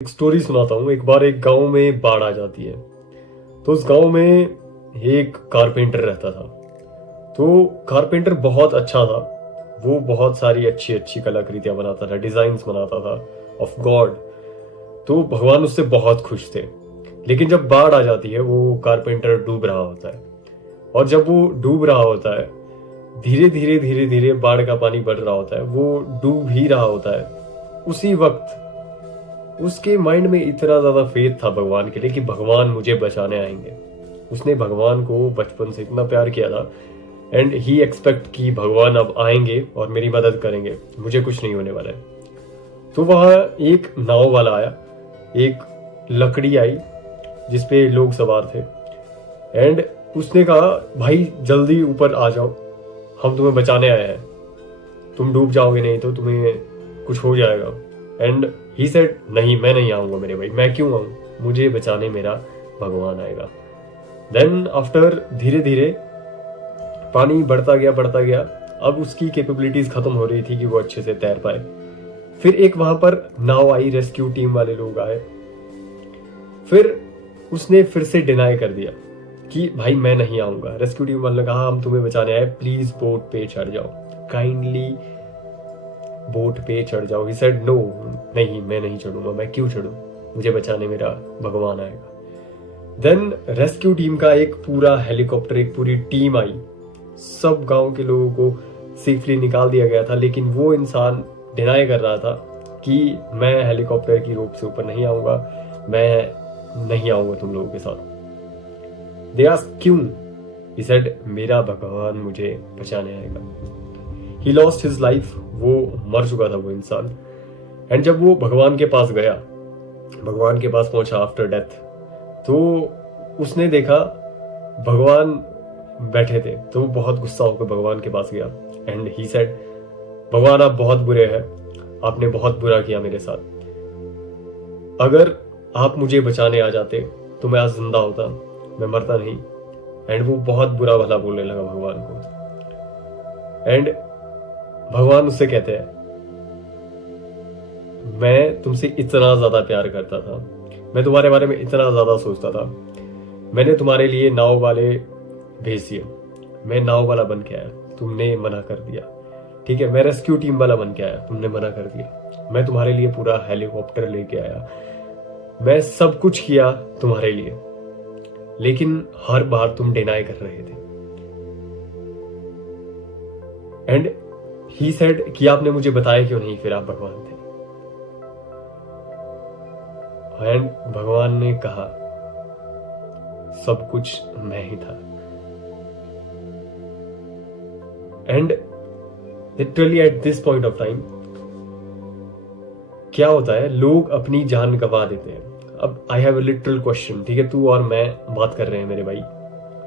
एक स्टोरी सुनाता हूँ। एक बार एक गांव में बाढ़ आ जाती है। तो उस गांव में एक कारपेंटर रहता था। तो कारपेंटर बहुत अच्छा था। वो बहुत सारी अच्छी अच्छी कलाकृतियां बनाता था, डिजाइन्स बनाता था ऑफ गॉड। तो भगवान उससे बहुत खुश थे। लेकिन जब बाढ़ आ जाती है, वो कारपेंटर डूब रहा होता है। और जब वो डूब रहा होता है, धीरे धीरे बाढ़ का पानी बढ़ रहा होता है, वो डूब ही रहा होता है। उसी वक्त उसके माइंड में इतना ज्यादा फेथ था भगवान के लिए कि भगवान मुझे बचाने आएंगे। उसने भगवान को बचपन से इतना प्यार किया था, एंड ही एक्सपेक्ट कि भगवान अब आएंगे और मेरी मदद करेंगे, मुझे कुछ नहीं होने वाला है। तो वहां एक नाव वाला आया, एक लकड़ी आई जिसपे लोग सवार थे, एंड उसने कहा, भाई जल्दी ऊपर आ जाओ, हम तुम्हें बचाने आए हैं, तुम डूब जाओगे नहीं तो तुम्हें कुछ हो जाएगा। एंड ही सेड, नहीं मैं नहीं आऊंगा मेरे भाई, मैं क्यों आऊं, मुझे बचाने मेरा भगवान आएगा। देन आफ्टर धीरे धीरे पानी बढ़ता गया। अब उसकी कैपेबिलिटीज खत्म हो रही थी कि वो अच्छे से तैर पाए। फिर एक वहां पर नाव आई, रेस्क्यू टीम वाले लोग आए। फिर उसने फिर से डिनाई कर दिया कि भाई मैं नहीं आऊंगा। रेस्क्यू टीम वाले ने कहा, हम तुम्हें बचाने आए, प्लीज बोट पे चढ़ जाओ, काइंडली बोट पे चढ़ जाओ। ही सेड, नो, नहीं मैं नहीं चढ़ूंगा, मैं क्यों चढ़ूं, मुझे बचाने मेरा भगवान आएगा। देन रेस्क्यू टीम का एक पूरा हेलीकॉप्टर, एक पूरी टीम आई। सब गांव के लोगों को सेफली निकाल दिया गया था, लेकिन वो इंसान डिनाई कर रहा था कि मैं हेलीकॉप्टर की रोप से ऊपर नहीं आऊंगा, मैं नहीं आऊंगा तुम लोगों के साथ। दे आस्क्ड, क्यों? ही सेड, मेरा भगवान मुझे बचाने आएगा। ही लॉस्ट हिज लाइफ, वो मर चुका था वो इंसान। एंड जब वो भगवान के पास गया, भगवान के पास पहुंचा आफ्टर डेथ, तो उसने देखा भगवान बैठे थे। तो वो बहुत गुस्सा होकर भगवान के पास गया, एंड ही सेड, भगवान आप बहुत बुरे हैं, आपने बहुत बुरा किया मेरे साथ। अगर आप मुझे बचाने आ जाते तो मैं आज जिंदा होता, मैं मरता नहीं। एंड वो बहुत बुरा भला बोलने लगा भगवान को। एंड भगवान उससे कहते हैं, मैं तुमसे इतना ज्यादा प्यार करता था, मैं तुम्हारे बारे में इतना ज्यादा सोचता था, मैंने तुम्हारे लिए नाव वाले भेज दिए, मैं नाव वाला बन के आया, तुमने मना कर दिया। ठीक है, मैं रेस्क्यू टीम वाला बन के आया, तुमने मना कर दिया। मैं तुम्हारे लिए पूरा हेलीकॉप्टर लेके आया, मैं सब कुछ किया तुम्हारे लिए, लेकिन हर बार तुम डिनाई कर रहे थे। एंड ही सेड कि आपने मुझे बताया क्यों नहीं, फिर आप भगवान थे। एंड भगवान ने कहा, सब कुछ मैं ही था। And literally at this point of time क्या होता है, लोग अपनी जान गंवा देते हैं। अब I have a literal question, ठीक है, तू और मैं बात कर रहे हैं मेरे भाई,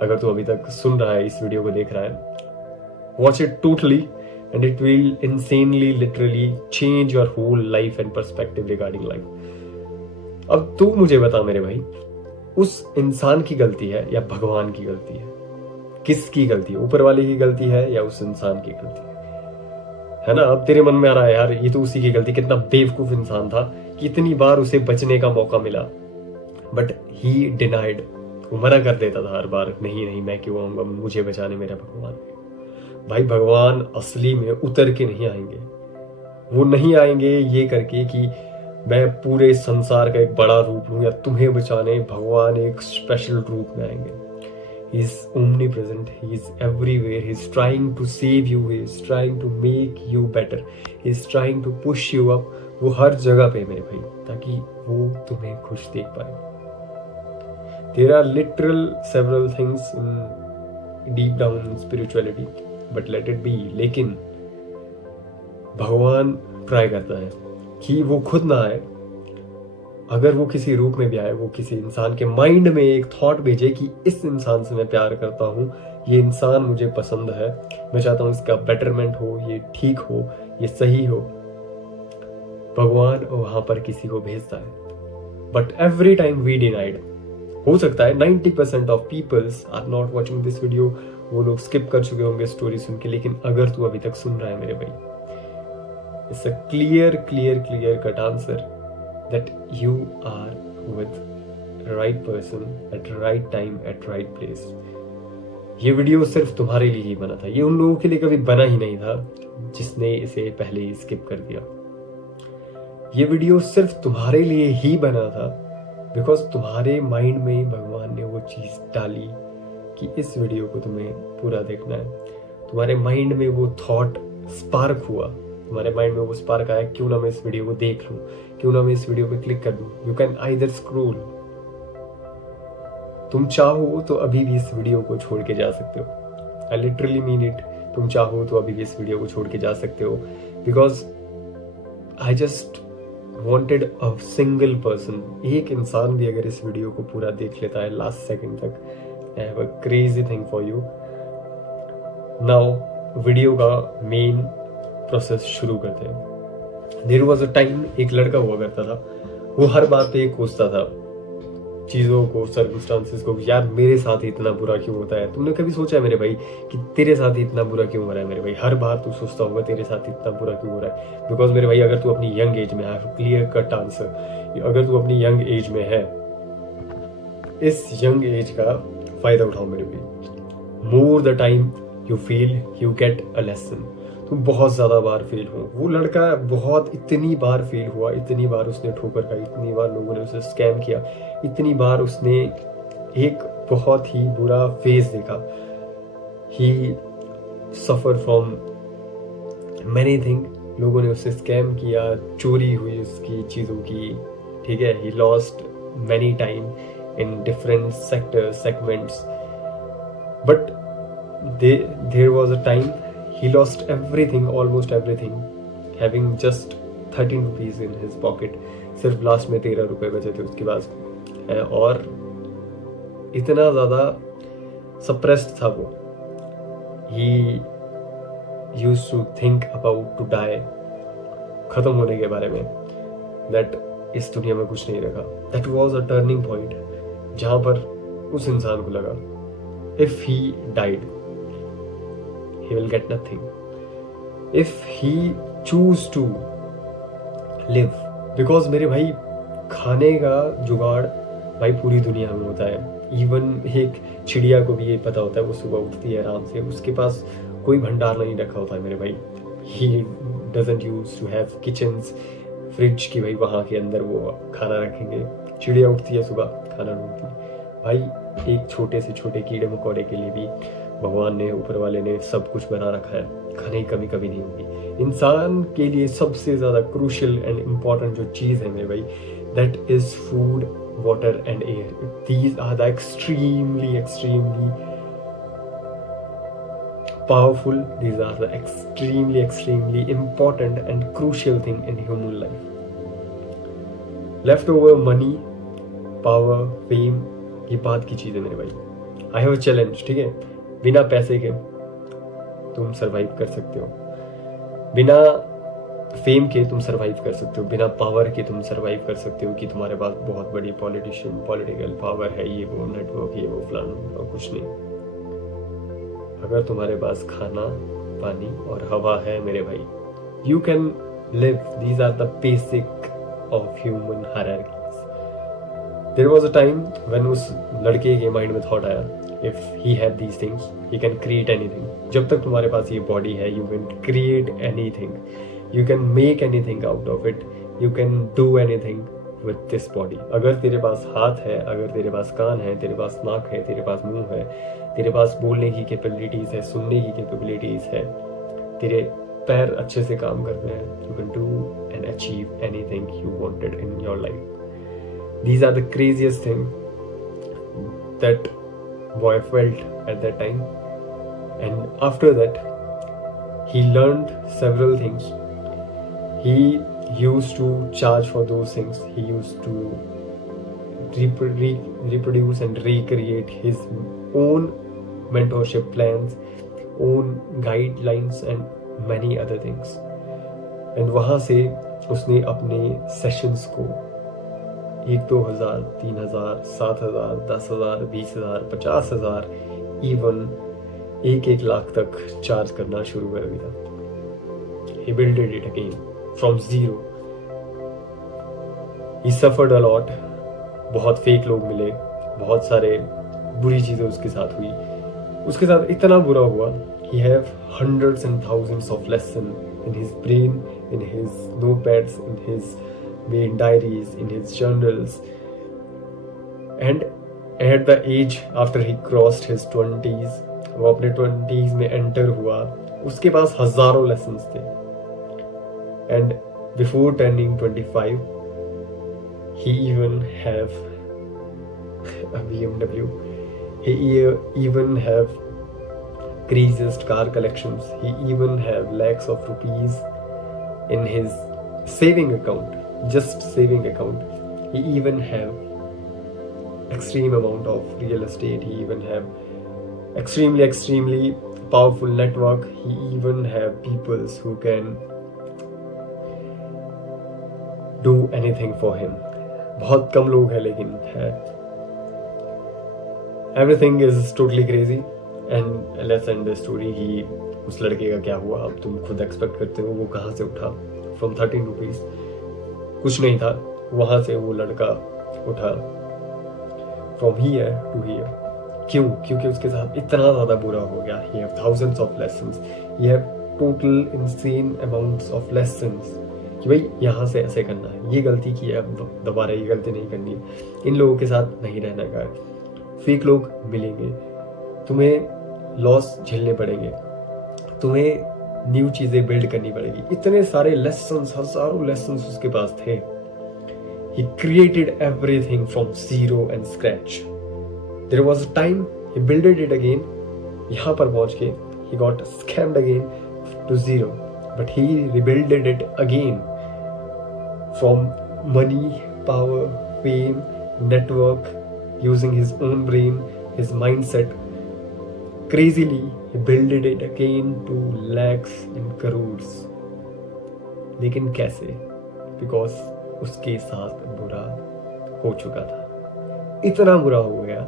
अगर तू अभी तक सुन रहा है, इस वीडियो को देख रहा है, watch it totally and it will insanely literally change your whole life and perspective regarding life। अब तू मुझे बता मेरे भाई, उस इंसान की गलती है या भगवान की गलती है? किसकी गलती है, ऊपर वाले की गलती है या उस इंसान की गलती है ना? अब तेरे मन में आ रहा है, यार ये तो उसी की गलती, कितना बेवकूफ इंसान था कि इतनी बार उसे बचने का मौका मिला, बट ही डिनाइड। वो मना कर देता था हर बार, नहीं नहीं मैं क्यों आऊंगा, मुझे बचाने मेरा भगवान। भाई भगवान असली में उतर के नहीं आएंगे, वो नहीं आएंगे ये करके कि मैं पूरे संसार का एक बड़ा रूप लूं या तुम्हें बचाने। भगवान एक स्पेशल रूप में आएंगे। He is omnipresent, he is everywhere, he is trying to save you, he is trying to make you better, he is trying to push you up. वो हर जगह पे मेरे भाई, ताकि वो तुम्हें खुश देख पाए। There are literal several things in deep down spirituality, but let it be. लेकिन भगवान ट्राई करता है कि वो खुद ना आए, अगर वो किसी रूप में भी आए, वो किसी इंसान के माइंड में एक थॉट भेजे कि इस इंसान से मैं प्यार करता हूं, ये इंसान मुझे पसंद है, मैं चाहता हूं इसका बेटरमेंट हो, ये ठीक हो, ये सही हो। भगवान वहां पर किसी को भेजता है, but every time we denied. हो सकता है 90% of peoples are not watching this video, वो लोग स्किप कर चुके होंगे स्टोरी सुन के, लेकिन अगर तू अभी तक सुन रहा है मेरे भाई, it's a clear cut answer that you are with right person at right time at right place. ये वीडियो सिर्फ तुम्हारे लिए ही बना था, ये उन लोगों के लिए कभी बना ही नहीं था जिसने इसे पहले ही स्किप कर दिया। ये वीडियो सिर्फ तुम्हारे लिए ही बना था बिकॉज तुम्हारे माइंड में भगवान ने वो चीज डाली कि इस वीडियो को तुम्हें पूरा देखना है। तुम्हारे माइंड में वो थॉट स्पार्क हुआ, तुम्हारे माइंड में वो स्पार्क आया, क्यों ना मैं इस वीडियो को देख लूं, क्यों ना मैं इस वीडियो पे क्लिक कर दूं। यू कैन आइदर स्क्रोल, तुम चाहो तो अभी भी इस वीडियो को छोड़ के जा सकते हो। आई लिटरली मीन इट, तुम चाहो तो अभी भी इस वीडियो को छोड़ के जा सकते हो because I just wanted a single person, एक इंसान भी अगर इस वीडियो को पूरा देख लेता है लास्ट सेकंड तक, I have a crazy thing for you. Now video का मेन प्रोसेस शुरू करते हैं। देयर वाज अ टाइम, एक लड़का हुआ करता था, वो हर बात पे कोसता था चीजों को, सर्कमस्टांसेस को, यार मेरे साथ ही इतना बुरा क्यों होता है। तुमने कभी सोचा है मेरे भाई कि तेरे साथ ही इतना बुरा क्यों हो रहा है मेरे भाई, हर बार तू सोचता होगा तेरे साथ इतना बुरा क्यों हो रहा है। बिकॉज मेरे भाई अगर तू अपनी यंग एज में है, क्लियर कट आंसर, अगर तू अपनी यंग एज में है, इस यंग एज का फायदा उठाओ मेरे भाई। More the time you feel you get a lesson. तुम बहुत ज्यादा बार फेल हो, वो लड़का बहुत इतनी बार फेल हुआ, इतनी बार उसने ठोकर खाई, इतनी बार लोगों ने उसे स्कैम किया, इतनी बार उसने एक बहुत ही बुरा फेज देखा। ही सफर फ्रॉम मैनी थिंग, लोगों ने उसे स्कैम किया, चोरी हुई उसकी चीजों की, ठीक है। He lost many time in different sectors, segments, but there was a time he lost everything, almost everything, having just 13 rupees in his pocket. सिर्फ लास्ट में 13 रुपए बचे थे उसके पास, और इतना ज्यादा सप्रेस्ड था वो। he used to think about to die, खत्म होने के बारे में, that इस दुनिया में कुछ नहीं रखा। that was a turning point, जहां पर उस इंसान को लगा if he died he will get nothing. If he choose to live, because मेरे भाई खाने का जुगाड़ भाई पूरी दुनिया में होता है। इवन एक चिड़िया को भी ये पता होता है, वो सुबह उठती है आराम से, उसके पास कोई भंडार नहीं रखा होता है मेरे भाई। He doesn't use to have kitchens, fridge की भाई वहां के अंदर वो खाना रखेंगे। चिड़िया उठती है सुबह, खाना ढूंढती है भाई। एक छोटे से छोटे कीड़े मकोड़े के लिए भी भगवान ने, ऊपर वाले ने सब कुछ बना रखा है, खाने की कमी कभी नहीं होगी। इंसान के लिए सबसे ज्यादा क्रूशियल एंड इम्पोर्टेंट जो चीज है मेरे भाई, that is food, water and air. These are the extremely powerful, these are the extremely important and crucial thing in human life. Leftover money, power, fame, ये बात की चीज है मेरे भाई। I have a challenge, ठीक है। बिना पैसे के तुम सरवाइव कर सकते हो, बिना फेम के तुम सरवाइव कर सकते हो, बिना पावर के तुम सरवाइव कर सकते हो कि तुम्हारे पास बहुत बड़ी पॉलिटिकल पावर है, ये वो नेटवर्क, ये वो फलाना, और कुछ नहीं। अगर तुम्हारे पास खाना, पानी और हवा है मेरे भाई, you can live. These are the basic of human hierarchies. There was a time when उस लड़के के माइंड में थॉट आया, if he had these things, he can create anything. जब तक तुम्हारे पास ये बॉडी है, you can create anything, you can make anything out of it, you can do anything with this body. अगर तेरे पास हाथ है, अगर तेरे पास कान है, तेरे पास नाक है, तेरे पास मुंह है, तेरे पास बोलने की कैपेबिलिटीज है, सुनने की कैपेबिलिटीज है, तेरे पैर अच्छे से काम करते हैं, you can do and achieve anything you wanted in your life. These are the craziest thing that boy felt at that time, and after that he learned several things. He used to charge for those things. He used to reproduce and recreate his own mentorship plans, own guidelines and many other things. And वहाँ से उसने अपने sessions को 1-2,000, 3,000, 7,000, 10,000, 20,000, 50,000, even 1 lakh तक charge करना शुरू कर दिया। He built it again from zero. He suffered a lot, बहुत फेक लोग मिले, बहुत सारे बुरी चीज़ें उसके साथ हुई, उसके साथ इतना बुरा हुआ, he have hundreds and thousands of lessons in his brain, in his notepads, in his main diaries, in his journals. And at the age after he crossed his 20s, वो अपने 20s में एंटर हुआ, उसके पास हजारों lessons थे. And before turning 25, he even have a BMW. He even have craziest car collections. He even have lakhs of rupees in his saving account, just saving account. He even have extreme amount of real estate. He even have extremely powerful network. He even have peoples who can do anything for him. बहुत कम लोग हैं लेकिन है. Everything is totally crazy. And let's end the story. कि उस लड़के का क्या हुआ, अब तुम खुद एक्सपेक्ट करते हो वो कहाँ से उठा. From 13 rupees कुछ नहीं था, वहाँ से वो लड़का उठा from here to here. क्यों? क्योंकि उसके साथ इतना ज़्यादा बुरा हो गया. He have thousands of lessons. He have total insane amounts of lessons. कि भाई यहाँ से ऐसे करना है, ये गलती की है, अब दोबारा ये गलती नहीं करनी है, इन लोगों के साथ नहीं रहना का. फेक लोग मिलेंगे, तुम्हें लॉस झेलने पड़ेंगे, तुम्हें न्यू चीजें बिल्ड करनी पड़ेगी. इतने सारे लेसन्स, हजारों लेसन्स उसके पास थे. He created everything from zero and scratch. There was a time he built it again. यहाँ पर पहुँच के he got scammed again to zero, but he rebuilt it again from money, power, fame, network, using his own brain, his mindset. Crazily, he built it again to lakhs and crores. लेकिन कैसे? Because उसके साथ बुरा हो चुका था. इतना बुरा हो गया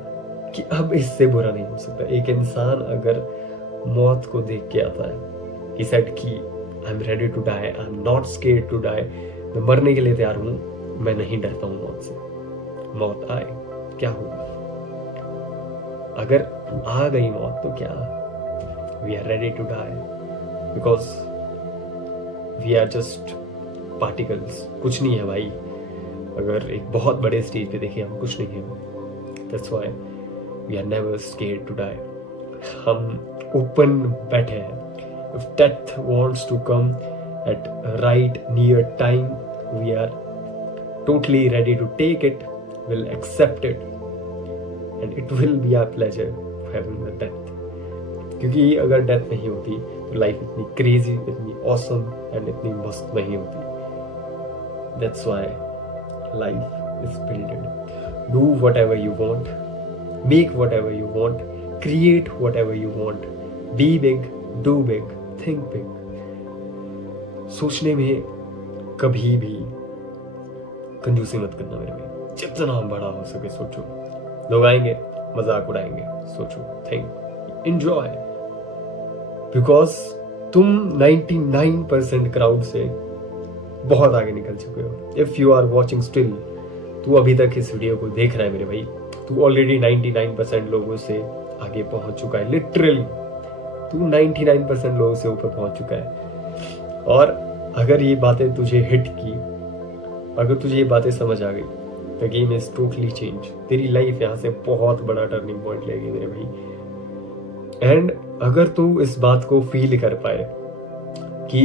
कि अब इससे बुरा नहीं हो सकता. एक इंसान अगर मौत को देख के आता है, he said कि I'm ready to die, I'm not scared to die. मैं मरने के लिए तैयार हूँ, मैं नहीं डरता हूँ मौत से. मौत आए क्या होगा? अगर आ गई मौत तो क्या? We are ready to die because we are just particles. कुछ नहीं है भाई. अगर एक बहुत बड़े स्टेज पे देखें, हम कुछ नहीं है. That's why we are never scared to die. हम ओपन बैठे हैं. If death wants to come at right near time, we are totally ready to take it, will accept it, and it will be our pleasure having the death. क्योंकि अगर death नहीं होती तो life इतनी crazy, इतनी awesome and इतनी मस्त नहीं होती. That's why life is built. Do whatever you want, make whatever you want, create whatever you want, be big, do big, think big. सोचने में कभी भी कंजूसी मत करना मेरे में. जितना बड़ा हो सके सोचो. लोग आएंगे, मजाक उड़ाएंगे, सोचो, थिंक, एंजॉय. बिकॉज तुम 99% क्राउड से बहुत आगे निकल चुके हो. If you are watching still, तू अभी तक इस वीडियो को देख रहा है मेरे भाई, तू ऑलरेडी 99% लोगों से आगे पहुंच चुका है. लिटरली तू 99% लोगों से ऊपर पहुंच चुका है. और अगर ये बातें तुझे हिट की, अगर तुझे ये बातें समझ आ गई, the game is totally change. तेरी लाइफ यहाँ से बहुत बड़ा टर्निंग पॉइंट लेगी मेरे भाई. एंड अगर तू इस बात को फील कर पाए कि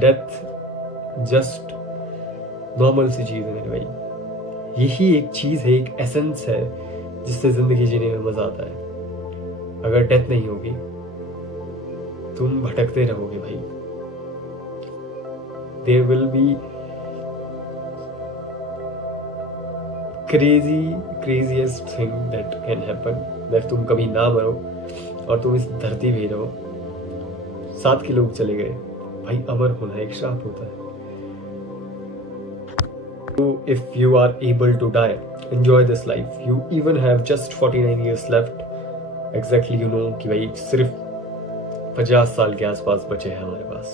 डेथ जस्ट नॉर्मल सी चीज है मेरे भाई, यही एक चीज है, एक एसेंस है जिससे जिंदगी जीने में मजा आता है. अगर डेथ नहीं होगी तुम भटकते रहोगे भाई. There will be craziest thing that can happen, that तुम कभी ना मरो और तुम इस धरती पे रहो. 7 के लोग चले गए भाई, अमर होना एक श्राप होता है. So if you are able to die, enjoy this life. You even have just 49 years left. Exactly you know कि भाई सिर्फ 50 साल के आसपास बचे हैं हमारे पास.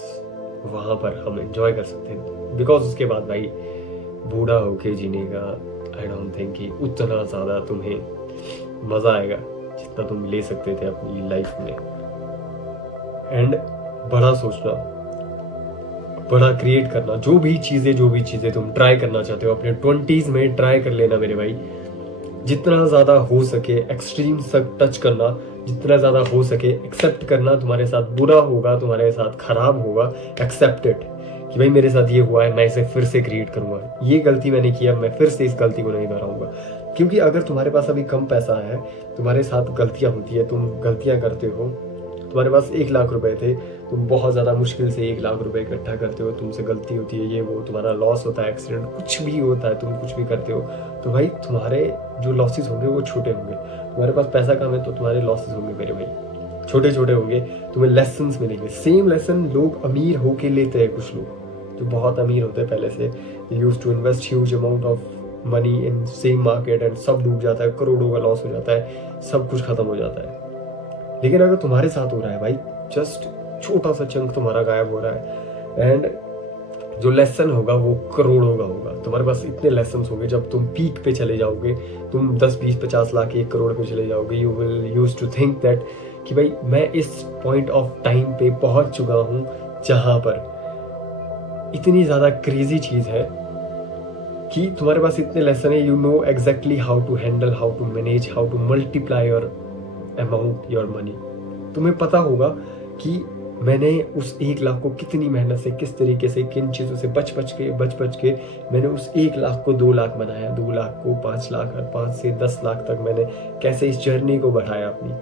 वहाँ पर हम एंजॉय कर सकते हैं. बिकॉज उसके बाद भाई बूढ़ा होके जीने का आई डोंट थिंक कि उतना ज़्यादा तुम्हें मज़ा आएगा जितना तुम ले सकते थे अपनी लाइफ में। एंड बड़ा सोचना, बड़ा क्रिएट करना, जो भी चीज़ें तुम ट्राई करना चाहते हो अपने 20s में ट्राई कर लेना मेरे भाई। जितना ज़्यादा हो सके एक्सट्रीम तक टच करना, जितना ज़्यादा हो सके एक्सेप्ट करना। तुम्हारे साथ बुरा होगा, तुम्हारे साथ खराब होगा, एक्सेप्ट इट कि भाई मेरे साथ ये हुआ है, मैं इसे फिर से क्रिएट करूँगा। ये गलती मैंने किया, मैं फिर से इस गलती को नहीं दोहराऊंगा। क्योंकि अगर तुम्हारे पास अभी कम पैसा है, तुम्हारे साथ गलतियाँ होती है, तुम गलतियाँ करते हो, तुम्हारे पास 1 लाख रुपए थे, तुम बहुत ज़्यादा मुश्किल से 1 लाख रुपए इकट्ठा करते हो, तुमसे गलती होती है, ये वो, तुम्हारा लॉस होता है, एक्सीडेंट कुछ भी होता है, तुम कुछ भी करते हो, तो भाई तुम्हारे जो लॉसेस होंगे वो छोटे होंगे। तुम्हारे पास पैसा कम है तो तुम्हारे लॉसेस होंगे मेरे भाई, छोटे छोटे होंगे, तुम्हें लेसन्स मिलेंगे। सेम लेसन लोग अमीर होके लेते हैं, कुछ लोग जो बहुत अमीर होते हैं पहले से, use to invest huge amount of money in same market and सब डूब जाता है, करोड़ों का लॉस हो जाता है, सब कुछ खत्म हो जाता है। लेकिन अगर तुम्हारे साथ हो रहा है भाई, जस्ट छोटा सा चंक तुम्हारा गायब हो रहा है, एंड जो लेसन होगा वो करोड़ों का होगा। तुम्हारे पास इतने लेसन होंगे, जब तुम पीक पे चले जाओगे, तुम 10, 20, 50 लाख 1 करोड़ पे चले जाओगे, you will use to think that कि भाई मैं इस पॉइंट ऑफ टाइम पे पहुंच चुका हूं जहां पर इतनी ज्यादा क्रेजी चीज है कि तुम्हारे पास इतने लेसन है, you know exactly how to handle, how to manage, how to multiply your amount, your money. तुम्हें पता होगा कि मैंने उस 1 लाख को कितनी मेहनत से, किस तरीके से, किन चीज़ों से बच बच के मैंने उस 1 लाख को 2 लाख बनाया, 2 लाख को 5 लाख और 5 से 10 लाख तक मैंने कैसे इस जर्नी को बढ़ाया अपनी,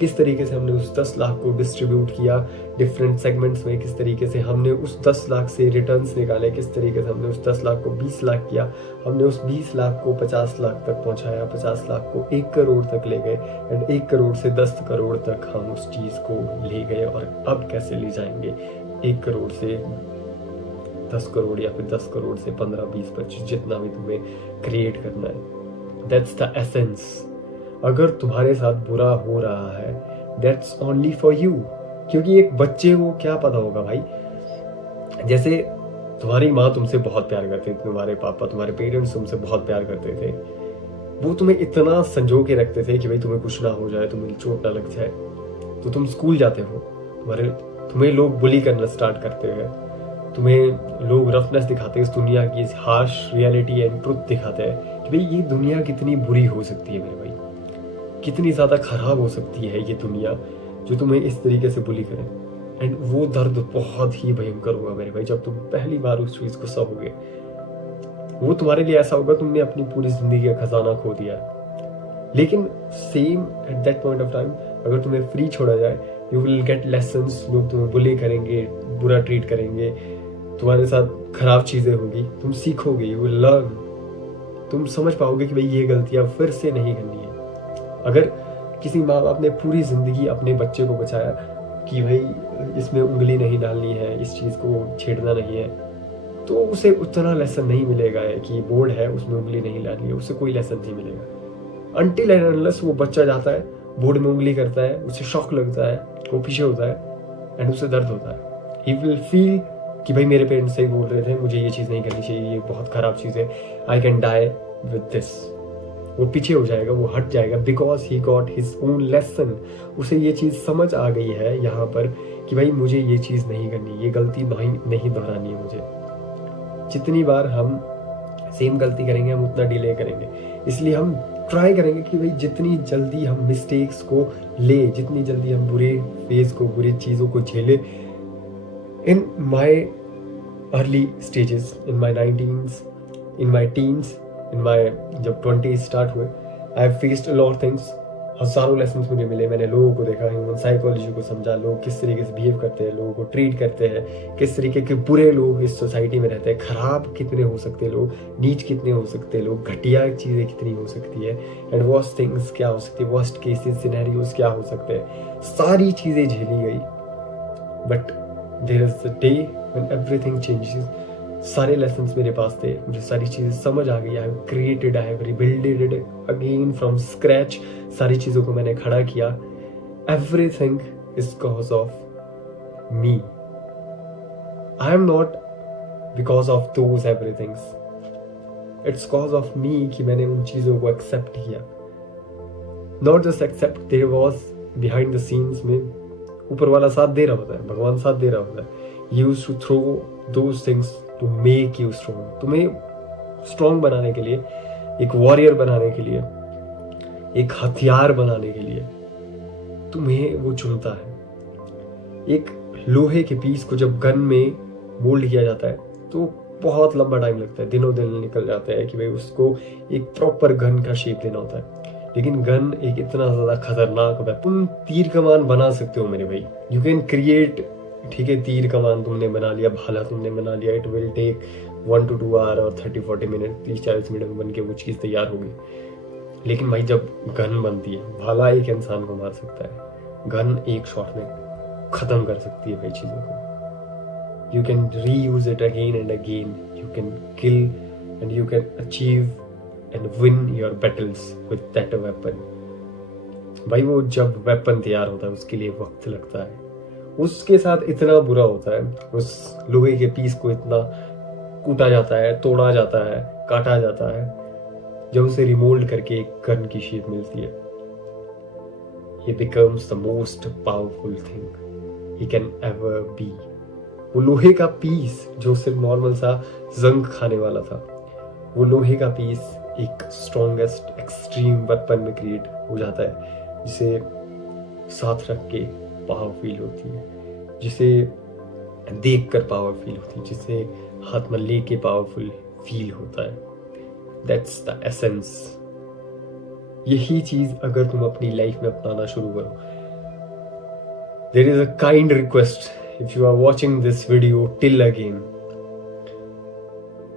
किस तरीके से हमने उस 10 लाख को डिस्ट्रीब्यूट किया डिफरेंट सेगमेंट्स में, किस तरीके से हमने उस 10 लाख से रिटर्न्स निकाले, किस तरीके से हमने उस 10 लाख को 20 लाख किया, हमने उस 20 लाख को 50 लाख तक पहुंचाया, 50 लाख को 1 करोड़ तक ले गए, एंड 1 करोड़ से 10 करोड़ तक हम उस चीज़ को ले गए, और अब कैसे ले जाएंगे 1 करोड़ से 10 करोड़ या फिर 10 करोड़ से 15, 20, 25 जितना भी तुम्हें क्रिएट करना है। That's the essence. अगर तुम्हारे साथ बुरा हो रहा है, दैट्स ओनली फॉर यू, क्योंकि एक बच्चे को क्या पता होगा भाई। जैसे तुम्हारी माँ तुमसे बहुत प्यार करती थी, तुम्हारे पापा, तुम्हारे पेरेंट्स तुमसे बहुत प्यार करते थे, वो तुम्हें इतना संजो के रखते थे कि भाई तुम्हें कुछ ना हो जाए, तुम्हें चोट ना लग जाए। तो तुम स्कूल जाते हो, तुम्हें लोग बुली करना स्टार्ट करते हैं, तुम्हें लोग रफनेस दिखाते हैं, इस दुनिया की हार्श रियलिटी एंड ट्रुथ दिखाते हैं कि भाई ये दुनिया कितनी बुरी हो सकती है मेरे भाई, कितनी ज़्यादा खराब हो सकती है ये दुनिया जो तुम्हें इस तरीके से बुली करे। एंड वो दर्द बहुत ही भयंकर होगा मेरे भाई, जब तुम पहली बार उस चीज़ को सहोगे। वो तुम्हारे लिए ऐसा होगा तुमने अपनी पूरी जिंदगी का खजाना खो दिया। लेकिन same at that point of time अगर तुम्हें फ्री छोड़ा जाए, यू विल गेट लेसन्स। लोग तुम्हें बुली करेंगे, बुरा ट्रीट करेंगे, तुम्हारे साथ खराब चीज़ें होगी, तुम सीखोगे, यू विल लर्न। तुम समझ पाओगे कि भाई ये गलतियाँ फिर से नहीं करनी है। अगर किसी माँ बाप ने पूरी जिंदगी अपने बच्चे को बचाया कि भाई इसमें उंगली नहीं डालनी है, इस चीज़ को छेड़ना नहीं है, तो उसे उतना लेसन नहीं मिलेगा कि बोर्ड है उसमें उंगली नहीं डालनी है, उसे कोई लेसन नहीं मिलेगा। अनटिल एंड अनलेस वो बच्चा जाता है, बोर्ड में उंगली करता है, उसे शॉक लगता है, वो पीछे होता है एंड उसे दर्द होता है। ही विल फील कि भाई मेरे पेरेंट्स सही बोल रहे थे, मुझे ये चीज़ नहीं करनी चाहिए, ये बहुत खराब चीज़ है, I can die with this. वो पीछे हो जाएगा, वो हट जाएगा, because he got his own lesson. उसे ये चीज़ समझ आ गई है यहाँ पर कि भाई मुझे ये चीज़ नहीं करनी, ये गलती नहीं दोहरानी है मुझे। जितनी बार हम सेम गलती करेंगे हम उतना डिले करेंगे, इसलिए हम ट्राई करेंगे कि भाई जितनी जल्दी हम मिस्टेक्स को ले, जितनी जल्दी हम बुरे फेज को, बुरी चीज़ों को झेले। In my early stages, in my 19s, in my teens, in my जब 20s स्टार्ट हुए, I have faced a lot things. हजारों लेसन्स मुझे मिले, मैंने लोगों को देखा, ह्यूमन साइकोलॉजी को समझा, लोग किस तरीके से बिहेव करते हैं, लोगों को ट्रीट करते हैं, किस तरीके के बुरे लोग इस सोसाइटी में रहते हैं, खराब कितने हो सकते हैं लोग, नीच कितने हो सकते हैं लोग, घटिया चीज़ें कितनी हो सकती है, एंड वर्स्ट थिंग्स क्या हो सकती है, वर्स्ट केसेस सिनेरियोज क्या हो सकते हैं। सारी चीज़ें झेली गई, but there is a day when everything changes. सारे लेसन्स मेरे पास थे, मुझे सारी चीज़ें समझ आ गई। I have created, I have rebuilded it again from scratch. सारी चीज़ों को मैंने खड़ा किया। Everything is because of me. I am not because of those everythings. It's cause of me कि मैंने उन चीज़ों को एक्सेप्ट किया. Not just accept, there was behind the scenes में ऊपर वाला साथ दे रहा होता है, भगवान साथ दे रहा होता है. He used to throw those things to make you strong. तुम्हें स्ट्रॉन्ग बनाने के लिए, एक वॉरियर बनाने के लिए, एक हथियार बनाने के लिए तुम्हें वो चुनता है. एक लोहे के पीस को जब गन में मोल्ड किया जाता है तो बहुत लंबा टाइम लगता है, दिनों दिन निकल जाता है कि भाई उसको एक प्रॉपर गन का शेप देना होता है. लेकिन गन एक इतना ज्यादा खतरनाक वेपन. तुम तीर कमान बना सकते हो मेरे भाई, यू कैन क्रिएट. ठीक है, तीर कमान तुमने बना लिया, भाला तुमने बना लिया, it will take 1 to 2 hour और 30-40 मिनट, 30-40 मिनट में बन के वो चीज़ तैयार होगी. लेकिन भाई जब गन बनती है, भाला एक इंसान को मार सकता है, गन एक शॉट में खत्म कर सकती है भाई चीज़ों को. You can reuse it again and again, you can kill and you can achieve and win your battles with that weapon. भाई वो जब वेपन तैयार होता है उसके लिए वक्त लगता है. उसके साथ इतना बुरा होता है, उस लोहे के पीस को इतना कूटा जाता है, तोड़ा जाता है, काटा जाता है, जब उसे रिमोल्ड करके एक गन की शेप मिलती है. It becomes the most powerful thing he can ever be. वो लोहे का पीस जो सिर्फ नॉर्मल सा जंग खाने वाला था, वो लोहे का पीस एक स्ट्रॉन्गेस्ट एक्सट्रीम वेपन में क्रिएट हो जाता है, जिसे साथ रख के पावर फील होती है, जिसे देख कर पावर फील होती है, जिसे हाथ में लेके पावरफुल फील होता है. That's the essence. यही चीज अगर तुम अपनी लाइफ में अपनाना शुरू करो. There is a kind request, if you are watching this video till again,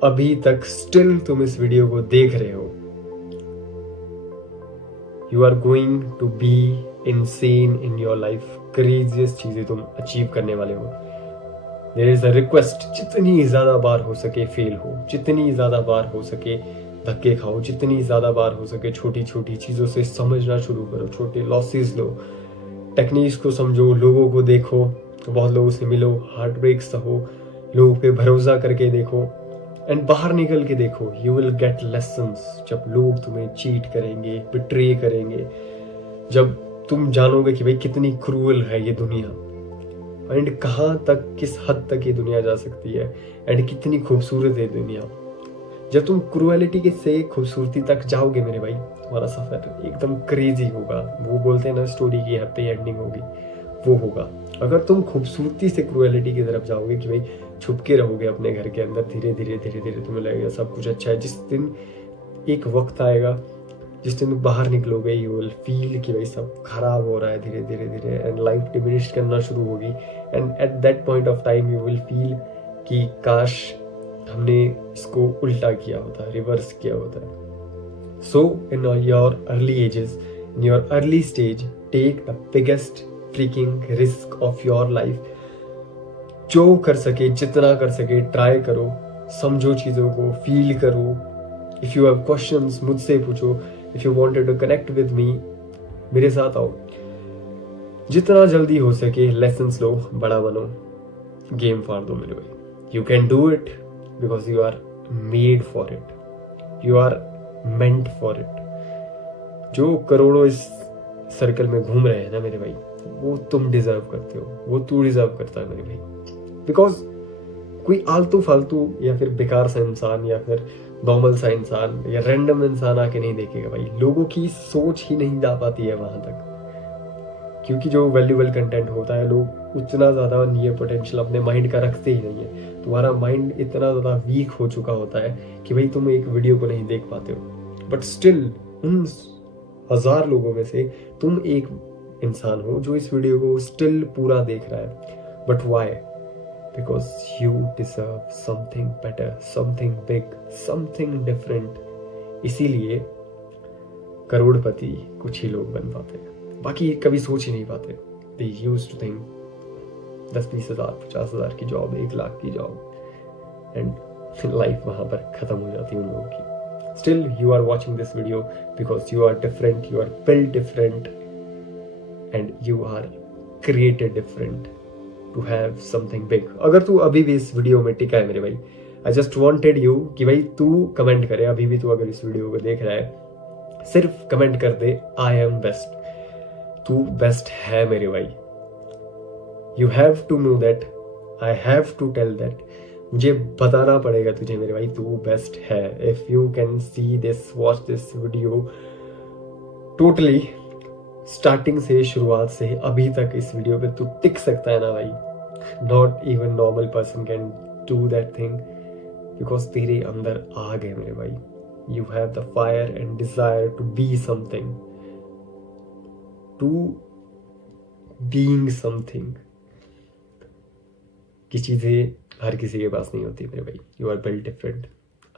अभी तक स्टिल तुम इस वीडियो को देख रहे हो, you are going to be insane in your life. Craziest चीजें तुम अचीव करने वाले हो. देयर इज अ रिक्वेस्ट, जितनी ज्यादा बार हो सके फेल हो, जितनी ज्यादा बार हो सके धक्के खाओ, जितनी ज्यादा बार हो सके छोटी छोटी चीजों से समझना शुरू करो, छोटे लॉसेस लो, टेक्निक्स को समझो, लोगों को देखो, बहुत लोगों से मिलो, हार्ट ब्रेक सहो, लोगों पे भरोसा करके देखो एंड बाहर निकल के देखो. You will get lessons. जब लोग तुम्हें चीट करेंगे, बिट्रे करेंगे, जब तुम जानोगे कि भाई कितनी क्रूअल है ये दुनिया एंड कहाँ तक, किस हद तक ये दुनिया जा सकती है एंड कितनी खूबसूरत है दुनिया. जब तुम क्रूएलिटी के से खूबसूरती तक जाओगे मेरे भाई, तुम्हारा सफर एकदम क्रेजी होगा. वो बोलते हैं ना स्टोरी की हैप्पी एंडिंग होगी, वो होगा. अगर तुम खूबसूरती से क्रूएलिटी की तरफ जाओगे कि भाई छुप के रहोगे अपने घर के अंदर, धीरे धीरे तुम्हें लगेगा सब कुछ अच्छा है. जिस दिन एक वक्त आएगा, जिस दिन बाहर निकलोगे, यू विल फील कि भाई सब खराब हो रहा है धीरे धीरे एंड लाइफ डिमिनिश करना शुरू होगी. And at that point of time you will feel कि काश हमने इसको उल्टा किया होता, रिवर्स किया होता. So in your early ages, in your early stage, take the biggest freaking risk of your life. जो कर सके, जितना कर सके ट्राई करो, समझो चीजों को, फील करो. इफ यू हैव क्वेश्चंस मुझसे पूछो. If you wanted to connect with me, मेरे साथ आओ. जितना जल्दी हो सके लेसन्स लो, बड़ा बनो, गेम फाड़ दो मेरे भाई. You can do it because you are made for it, you are meant for it. जो करोड़ों इस सर्कल में घूम रहे हैं ना मेरे भाई, वो तुम डिजर्व करते हो, वो तू डिजर्व करता है मेरे भाई. बिकॉज कोई आलतू फालतू या फिर बेकार सा इंसान या फिर नॉर्मल सा इंसान या रैंडम इंसान आके नहीं देखेगा भाई. लोगों की सोच ही नहीं जा पाती है वहां तक, क्योंकि जो वैल्यूएबल कंटेंट होता है, लोग उतना ज्यादा ये पोटेंशियल अपने माइंड का रखते ही नहीं है. तुम्हारा माइंड इतना ज्यादा वीक हो चुका होता है कि भाई तुम एक वीडियो को नहीं देख पाते हो. बट स्टिल उन 1000 लोगों में से तुम एक इंसान हो जो इस वीडियो को स्टिल पूरा देख रहा है. But why? Because you deserve something better, something big, something different. इसीलिए करोड़पति कुछ ही लोग बन पाते हैं, बाकी कभी सोच ही नहीं पाते. They used to think 10-20 हज़ार, 50 हज़ार की जॉब, 1 लाख की जॉब एंड लाइफ वहां पर खत्म हो जाती है उन लोगों की. Still you are watching this video because you are different, you are built different and you are created different to have something big. अगर तू अभी भी इस वीडियो में टिका है मेरे भाई, आई जस्ट वॉन्टेड यू कि भाई तू कमेंट करे, अभी भी तू अगर इस वीडियो को देख रहा है सिर्फ कमेंट कर दे आई एम बेस्ट, तू बेस्ट है मेरे भाई। You have to know that, I have to tell that, मुझे बताना पड़ेगा तुझे मेरे भाई तू बेस्ट है। If you can see this, watch this video totally starting से, शुरुआत से अभी तक इस वीडियो पे तू टिक सकता है ना भाई, not even normal person can do that thing, because तेरे अंदर आग है मेरे भाई। You have the fire and desire to be something, to being something, की चीजें हर किसी के पास नहीं होती मेरे भाई। You are built different.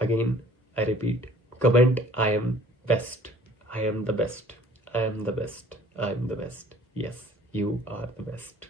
Again I repeat, comment I am best, I am the best, I am the best, I am the best. Yes, you are the best.